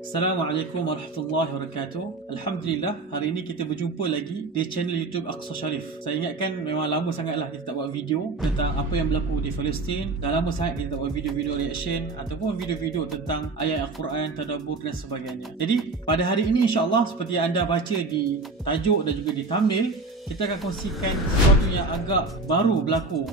Assalamualaikum warahmatullahi wabarakatuh. Alhamdulillah, hari ini kita berjumpa lagi di channel YouTube Aqsa Sharif. Saya ingatkan memang lama sangatlah kita tak buat video tentang apa yang berlaku di Palestin. Dah lama sangat kita tak buat video-video reaction ataupun video-video tentang ayat Al-Quran, tadabbur dan sebagainya. Jadi pada hari ini insya-Allah, seperti yang anda baca di tajuk dan juga di thumbnail, kita akan kongsikan sesuatu yang agak baru berlaku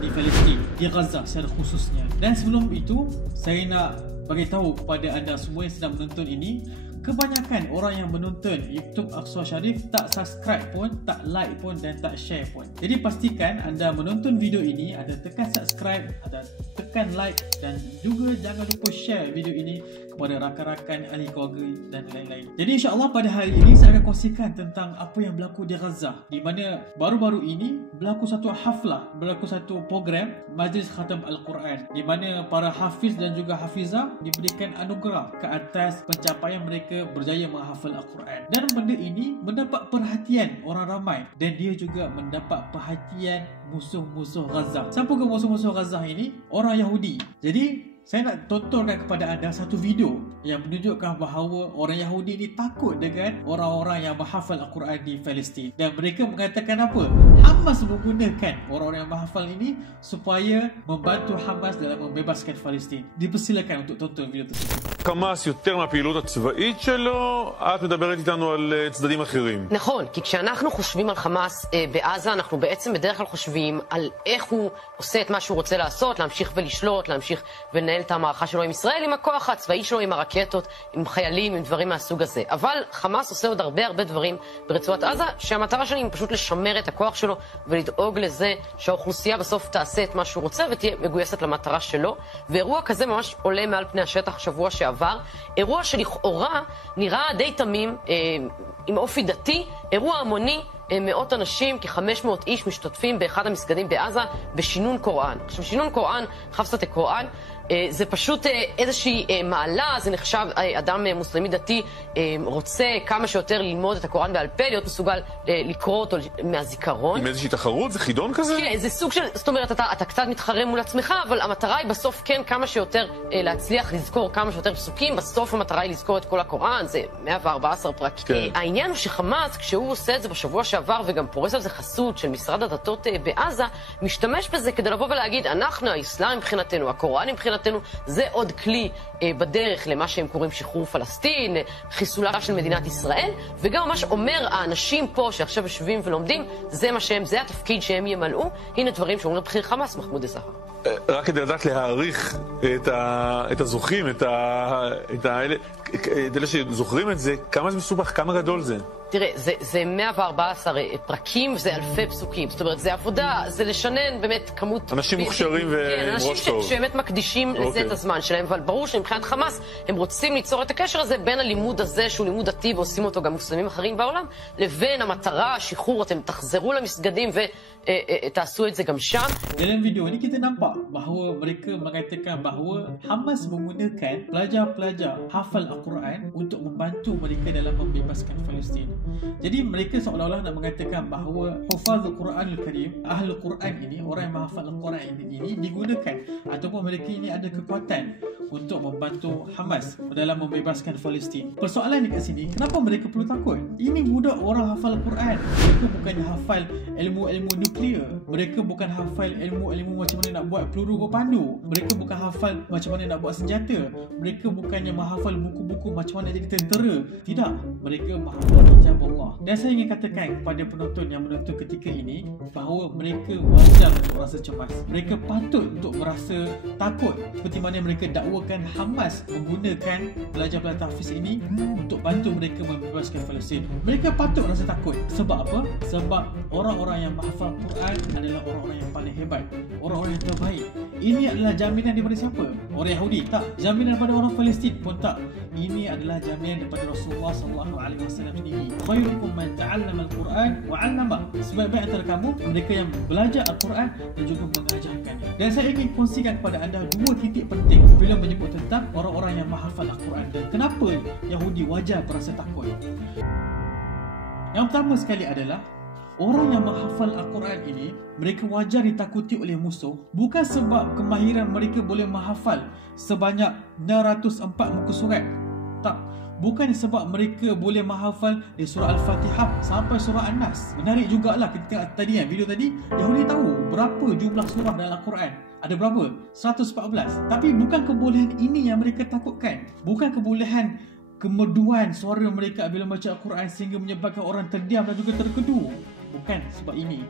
di Palestin, di Gaza secara khususnya. Dan sebelum itu, saya nak bagi tahu kepada anda semua yang sedang menonton ini, kebanyakan orang yang menonton YouTube Aqsa Sharif tak subscribe pun, tak like pun dan tak share pun. Jadi pastikan anda menonton video ini, ada tekan subscribe, ada tekan like dan juga jangan lupa share video ini kepada rakan-rakan, ahli keluarga dan lain-lain. Jadi insya-Allah pada hari ini saya akan kongsikan tentang apa yang berlaku di Gaza, di mana baru-baru ini berlaku satu haflah, berlaku satu program Majlis Khatam Al-Quran, di mana para hafiz dan juga hafizah diberikan anugerah ke atas pencapaian mereka berjaya menghafal Al-Quran. Dan benda ini mendapat perhatian orang ramai dan dia juga mendapat perhatian musuh-musuh Gaza. Siapa ke musuh-musuh Gaza ini? Orang Yahudi. Jadi saya nak tontonkan kepada anda satu video yang menunjukkan bahawa orang Yahudi ini takut dengan orang-orang yang menghafal Al-Quran di Palestin. Dan mereka mengatakan apa? Hamas menggunakan orang-orang yang menghafal ini supaya membantu Hamas dalam membebaskan Palestin. Dipersilakan untuk tonton video tersebut. חמאס יותר מהפעילות הצבאית שלו, את מדברת איתנו על צדדים אחרים. נכון, כי כשאנחנו חושבים על חמאס בעזה, אנחנו בעצם בדרך כלל חושבים על איך הוא עושה את מה שהוא רוצה לעשות, להמשיך ולשלוט, להמשיך ולנהל את המערכה שלו עם ישראל, עם הכוח הצבאי שלו, עם הרקטות, עם חיילים, עם דברים מהסוג הזה. אבל חמאס עושה עוד הרבה דברים ברצועת עזה, שהמטרה שלי היא פשוט לשמר את הכוח שלו ולדאוג לזה שהאוכלוסייה בסוף תעשה את מה שהוא רוצה ותהיה מגויסת למטרה שלו. ואירוע כזה ממש עולה מעל פני השטח שבוע שעבר. אירוע שלכאורה נראה די תמים, עם אופי דתי, אירוע המוני, מאות אנשים, כ-500 איש משתתפים באחד המסגדים בעזה בשינון קוראן. עכשיו, שינון קוראן, חפשת קוראן, זה פשוט איזושהי מעלה, זה נחשב, אדם מוסלמי דתי רוצה כמה שיותר ללמוד את הקוראן בעל פה, להיות מסוגל לקרוא אותו מהזיכרון. עם איזושהי תחרות? זה חידון כזה? כן, זה סוג של, זאת אומרת, אתה קצת מתחרה מול עצמך, אבל המטרה היא בסוף כן כמה שיותר להצליח לזכור כמה שיותר פסוקים, בסוף המטרה היא לזכור את כל הקוראן, זה 114 פרקים. כן. העניין הוא שחמאס, כשהוא עושה את זה בשבוע שעבר, וגם פורס על זה חסות של משרד הדתות בעזה, משתמש בזה כדי לבוא ולהגיד, אנחנו, האסלאם מבחינתנו, הקוראן מבחינתנו, זה עוד כלי בדרך למה שהם קוראים שחרור פלסטין, חיסולה של מדינת ישראל, וגם ממש אומר האנשים פה שעכשיו יושבים ולומדים, זה מה שהם, זה התפקיד שהם ימלאו. הנה דברים שאומרים לבכיר חמאס, מחמוד א-זהר. רק כדי לדעת להעריך את הזוכים, את אלה שזוכרים את זה, כמה זה מסובך, כמה גדול זה? תראה, זה 114 פרקים וזה אלפי פסוקים. זאת אומרת, זה עבודה, זה לשנן באמת כמות... אנשים מוכשרים ועם ראש טוב. אנשים שבאמת מקדישים לזה את הזמן שלהם, אבל ברור שמבחינת חמאס הם רוצים ליצור את הקשר הזה בין הלימוד הזה, שהוא לימוד דתי ועושים אותו גם מוסלמים אחרים בעולם, לבין המטרה, השחרור, אתם תחזרו למסגדים ותעשו את זה גם שם. Dalam video ini kita nampak bahawa mereka mengatakan bahawa Hamas menggunakan pelajar-pelajar hafal Al-Quran untuk membantu mereka dalam membebaskan Palestin. Jadi mereka seolah-olah nak mengatakan bahawa hufazul Quran Al-Karim, ahli Quran ini, orang yang menghafal Al-Quran ini digunakan ataupun mereka ini ada kekuatan untuk membantu Hamas dalam membebaskan Palestin. Persoalan dekat sini, kenapa mereka perlu takut? Ini budak orang hafal Al-Quran. Mereka bukannya hafal ilmu-ilmu nuklear. Mereka bukan hafal ilmu-ilmu macam mana nak buat peluru berpandu. Mereka bukan hafal macam mana nak buat senjata. Mereka bukannya menghafal buku-buku macam mana jadi tentera. Tidak, mereka menghafal kitab Allah. Dan saya ingin katakan kepada penonton yang menonton ketika ini bahawa mereka wajar untuk rasa cemas. Mereka patut untuk merasa takut seperti mana mereka dakwakan Hamas menggunakan pelajar-pelajar tahfiz ini untuk bantu mereka membebaskan Palestin. Mereka patut rasa takut. Sebab apa? Sebab orang-orang yang menghafal Quran adalah orang-orang yang paling hebat, orang-orang yang terbaik. Ini adalah jaminan daripada siapa? Orang Yahudi? Tak. Jaminan daripada orang Palestin pun tak. Ini adalah jaminan daripada Rasulullah SAW sendiri. Khairukum man ta'allama al-Quran wa 'allama. Sebaik-baik antara kamu mereka yang belajar Al-Quran dan juga mengajarkannya. Dan saya ingin kongsikan kepada anda dua titik penting bila menyebut tentang orang-orang yang menghafal Al-Quran dan kenapa Yahudi wajar berasa takut. Yang pertama sekali adalah orang yang menghafal Al-Quran ini, mereka wajar ditakuti oleh musuh bukan sebab kemahiran mereka boleh menghafal sebanyak 604 muka surat. Tak. bukan sebab mereka boleh menghafal dari surah Al-Fatihah sampai surah An-Nas. Menarik jugalah kita tengok tadi video tadi, Yahudi tahu berapa jumlah surah dalam Al-Quran. Ada berapa? 114. Tapi bukan kebolehan ini yang mereka takutkan. Bukan kebolehan kemerduan suara mereka bila baca Al-Quran sehingga menyebabkan orang terdiam dan juga terkedu. Bukan sebab ini.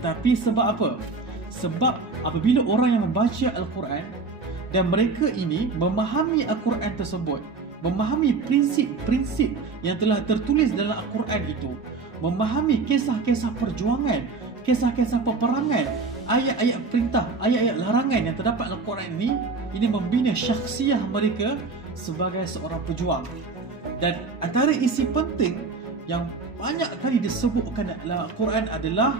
Tetapi sebab apa? Sebab apabila orang yang membaca Al-Quran dan mereka ini memahami Al-Quran tersebut, memahami prinsip-prinsip yang telah tertulis dalam Al-Quran itu, memahami kisah-kisah perjuangan, kisah-kisah peperangan, ayat-ayat perintah, ayat-ayat larangan yang terdapat dalam Al-Quran ini membina syakhsiah mereka sebagai seorang pejuang. Dan antara isi penting yang banyak kali disebutkan dalam Al-Quran adalah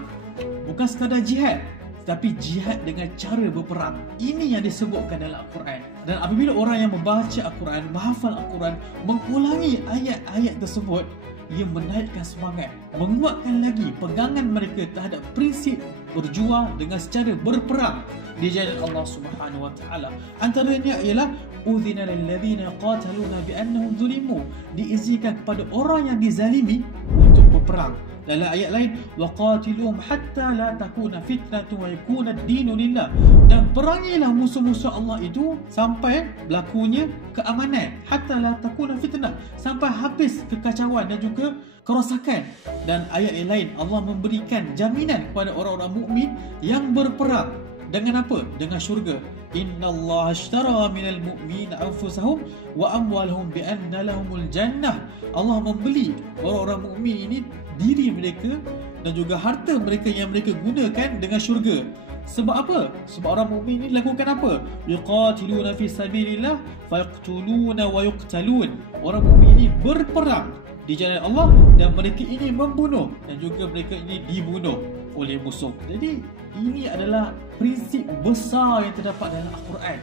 bukan sekadar jihad, tetapi jihad dengan cara berperang. Ini yang disebutkan dalam Al-Quran. Dan apabila orang yang membaca Al-Quran, menghafal Al-Quran, mengulangi ayat-ayat tersebut, ia menaikkan semangat, menguatkan lagi pegangan mereka terhadap prinsip berjuang dengan secara berperang di jalan Allah Subhanahu wa taala. Antaranya ialah udzina lil ladzina qataluna bi annahum zulimu, diizinkan kepada orang yang dizalimi untuk berperang. Dalam ayat lain, waqatiluhum hatta la takuna fitnatun wa yakuna ad-dinu lillah, dan perangilah musuh-musuh Allah itu sampai berlakunya keamanan, hatta la takuna fitnah, sampai habis kekacauan dan juga kerosakan. Dan ayat yang lain, Allah memberikan jaminan kepada orang-orang mukmin yang berperang dengan apa? Dengan syurga. Innallaha ashtara minal mu'minina anfusahum wa amwalahum bi anna lahumul jannah. Allah membeli orang-orang mukmin ini diri mereka dan juga harta mereka yang mereka gunakan dengan syurga. Sebab apa? Sebab orang mukmin ini lakukan apa? Yuqatiluna fi sabilillah fayaqtuluna wa yuqtalun. Orang mukmin ini berperang di jalan Allah dan mereka ini membunuh dan juga mereka ini dibunuh oleh musuh. Jadi ini adalah prinsip besar yang terdapat dalam Al-Quran.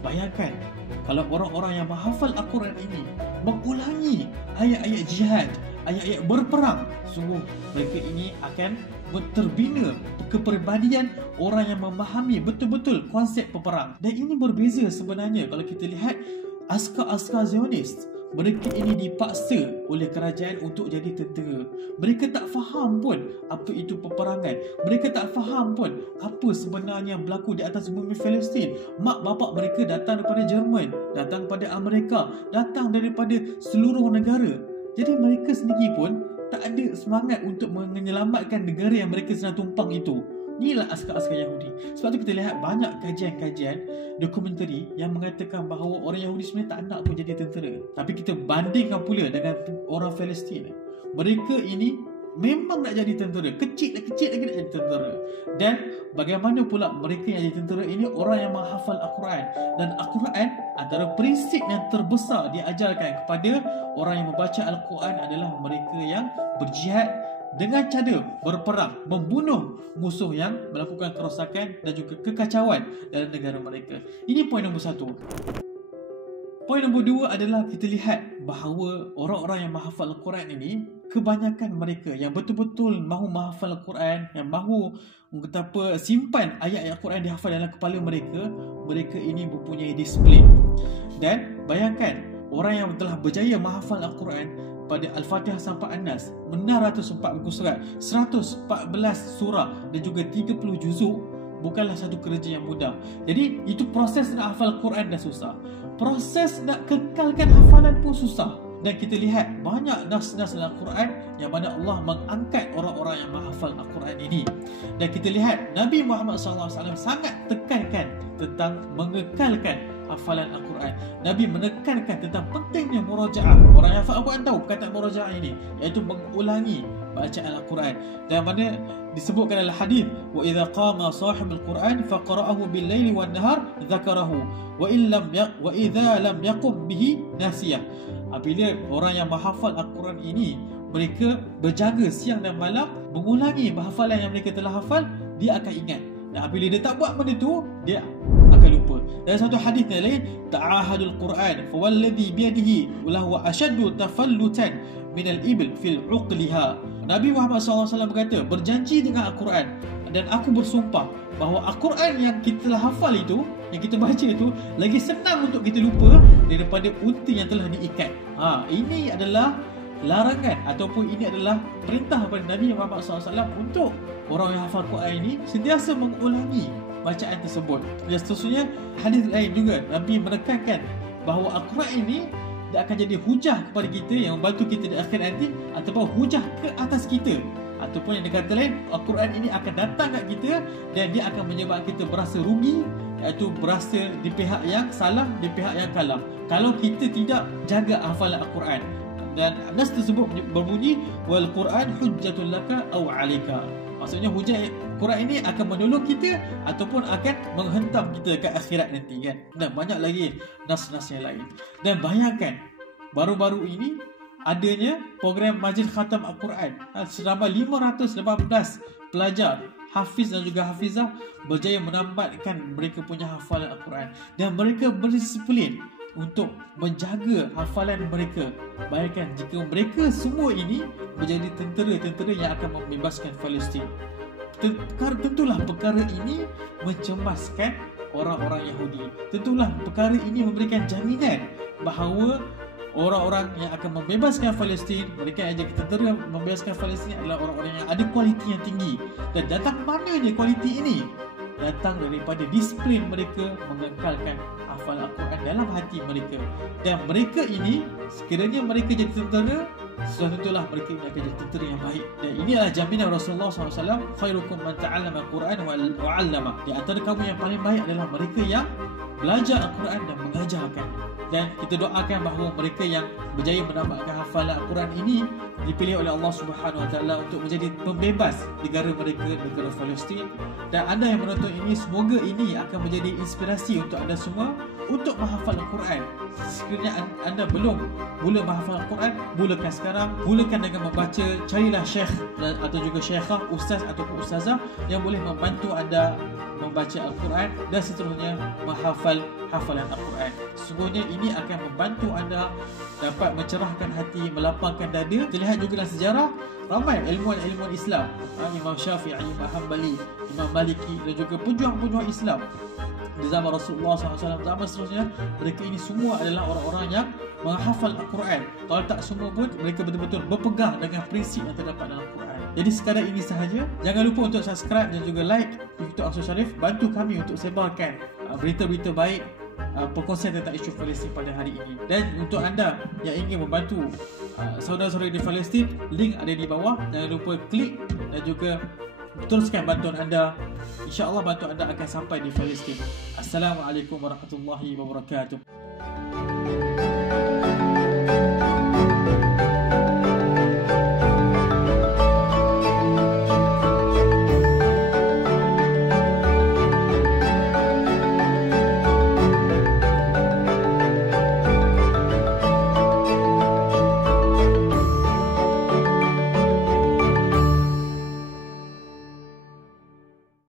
Bayangkan kalau orang-orang yang menghafal Al-Quran ini mengulangi ayat-ayat jihad, ayat-ayat berperang, sungguh mereka ini akan terbina kepribadian orang yang memahami betul-betul konsep peperang. Dan ini berbeza sebenarnya kalau kita lihat askar-askar Zionis. Mereka ini dipaksa oleh kerajaan untuk jadi tentera. Mereka tak faham pun apa itu peperangan. Mereka tak faham pun apa sebenarnya yang berlaku di atas bumi Palestin. Mak bapak mereka datang daripada Jerman, datang daripada Amerika, datang daripada seluruh negara. Jadi mereka sendiri pun tak ada semangat untuk menyelamatkan negara yang mereka sedang tumpang itu. Inilah askar-askar Yahudi. Sebab tu kita lihat banyak kajian-kajian dokumentari yang mengatakan bahawa orang Yahudi sebenarnya tak nak pun jadi tentera. Tapi kita bandingkan pula dengan orang Palestin. Mereka ini memang nak jadi tentera. Kecil lagi nak jadi tentera. Dan bagaimana pula mereka yang jadi tentera ini orang yang menghafal Al-Quran. Dan Al-Quran antara prinsip yang terbesar diajarkan kepada orang yang membaca Al-Quran adalah mereka yang berjihad dengan cara berperang, membunuh musuh yang melakukan kerosakan dan juga kekacauan dalam negara mereka. Ini poin nombor 1. Poin nombor 2 adalah kita lihat bahawa orang-orang yang menghafal Al-Quran ini, kebanyakan mereka yang betul-betul mahu menghafal Al-Quran, yang mahu simpan ayat-ayat Al-Quran dihafal dalam kepala mereka, mereka ini mempunyai disiplin. Dan bayangkan orang yang telah berjaya menghafal Al-Quran pada Al-Fatihah sampai An-Nas, 640 surat, 114 surah dan juga 30 juzuk, bukanlah satu kerja yang mudah. Jadi itu proses nak hafal Quran dah susah, proses nak kekalkan hafalan pun susah. Dan kita lihat banyak nas-nas dalam Al-Quran yang mana Allah mengangkat orang-orang yang menghafal Al-Quran ini. Dan kita lihat Nabi Muhammad SAW sangat tekankan tentang mengekalkan hafalan Al-Quran. Nabi menekankan tentang pentingnya murajaah. Orang yang hafal Al-Quran tahu perkataan murajaah ini, iaitu mengulangi bacaan Al-Quran. Dan mana disebutkan dalam hadis, wa idza qama sahibul Quran faqra'ahu bil laili wan nahar dzakarahu wa idza lam yaqum bihi nasiyah. Apabila orang yang menghafal Al-Quran ini mereka berjaga siang dan malam mengulangi hafalan yang mereka telah hafal, dia akan ingat. Dan apabila dia tak buat benda tu, dia akan lupa. Dalam satu hadis yang lain, ta'ahadul Quran fa walladhi bi yadihi wa huwa ashaddu tafallutan min al-ibil fil uqliha. Nabi Muhammad SAW berkata, berjanji dengan Al-Quran, dan aku bersumpah bahawa Al-Quran yang kita telah hafal itu, yang kita baca itu, lagi senang untuk kita lupa daripada unta yang telah diikat. Ini adalah larangan ataupun ini adalah perintah kepada Nabi Muhammad SAW untuk orang yang hafal Quran ini sentiasa mengulangi bacaan tersebut. Dan seterusnya hadis lain juga Nabi menekankan bahawa Al-Quran ini dia akan jadi hujah kepada kita yang membantu kita di akhir nanti, ataupun hujah ke atas kita, ataupun yang dikata lain Al-Quran ini akan datang kat kita dan dia akan menyebabkan kita berasa rugi, iaitu berasa di pihak yang salah, di pihak yang kalah kalau kita tidak jaga hafalan Al-Quran. Dan nas tersebut berbunyi wal Quran hujjatul laka aw alika. Maksudnya hujah Quran ini akan menolong kita ataupun akan menghentam kita ke akhirat nanti kan. Dan banyak lagi nas-nas yang lain. Dan bayangkan baru-baru ini adanya program Majlis Khatam Al-Quran. Selama 518 pelajar hafiz dan juga hafizah berjaya menambatkan mereka punya hafalan Al-Quran dan mereka berdisiplin untuk menjaga hafalan mereka. Bayangkan jika mereka semua ini menjadi tentera-tentera yang akan membebaskan Palestin. Tentulah perkara ini mencemaskan orang-orang Yahudi. Tentulah perkara ini memberikan jaminan bahawa orang-orang yang akan membebaskan Palestin, mereka yang jadi tentera membebaskan Palestin adalah orang-orang yang ada kualiti yang tinggi. Dan datang mana dia kualiti ini? Datang daripada disiplin mereka mengekalkan hafalan Al-Quran dalam hati mereka. Dan mereka ini, sekiranya mereka jadi tentera, sudah tentulah mereka ini akan jadi tentera yang baik. Dan ini adalah jaminan Rasulullah SAW, khairukum man ta'allama Al-Quran wa 'allama. Di antara kamu yang paling baik adalah mereka yang belajar Al-Quran dan mengajarkan. Dan kita doakan bahawa mereka yang berjaya menambahkan hafalan Al-Quran ini dipilih oleh Allah Subhanahu Wa Taala untuk menjadi pembebas negara mereka, negara Palestin. Dan anda yang menonton ini, semoga ini akan menjadi inspirasi untuk anda semua untuk menghafal Al-Quran. Sekiranya anda belum mula menghafal Al-Quran, mulakan sekarang. Mulakan dengan membaca, carilah syekh atau juga syekhah, ustaz ataupun ustazah yang boleh membantu anda membaca Al-Quran dan seterusnya menghafal hafalan Al-Quran. Sesungguhnya ini akan membantu anda dapat mencerahkan hati, melapangkan dada. Terlihat juga dalam sejarah ramai ilmuwan-ilmuwan Islam, Imam Syafi'i, Imam Hanbali, Imam Maliki dan juga pejuang-pejuang Islam di zaman Rasulullah SAW, zaman seterusnya, mereka ini semua adalah orang-orang yang menghafal Al-Quran. Kalau tak semua pun, mereka betul-betul berpegang dengan prinsip yang terdapat dalam Al-Quran. Jadi sekadar ini sahaja. Jangan lupa untuk subscribe dan juga like YouTube Aksar Sharif. Bantu kami untuk sebarkan berita-berita baik, perkongsian tentang isu Palestin pada hari ini. Dan untuk anda yang ingin membantu saudara-saudara di Palestin, link ada di bawah. Jangan lupa klik dan juga teruskan bantuan anda. InsyaAllah bantuan anda akan sampai di Palestin. Assalamualaikum warahmatullahi wabarakatuh.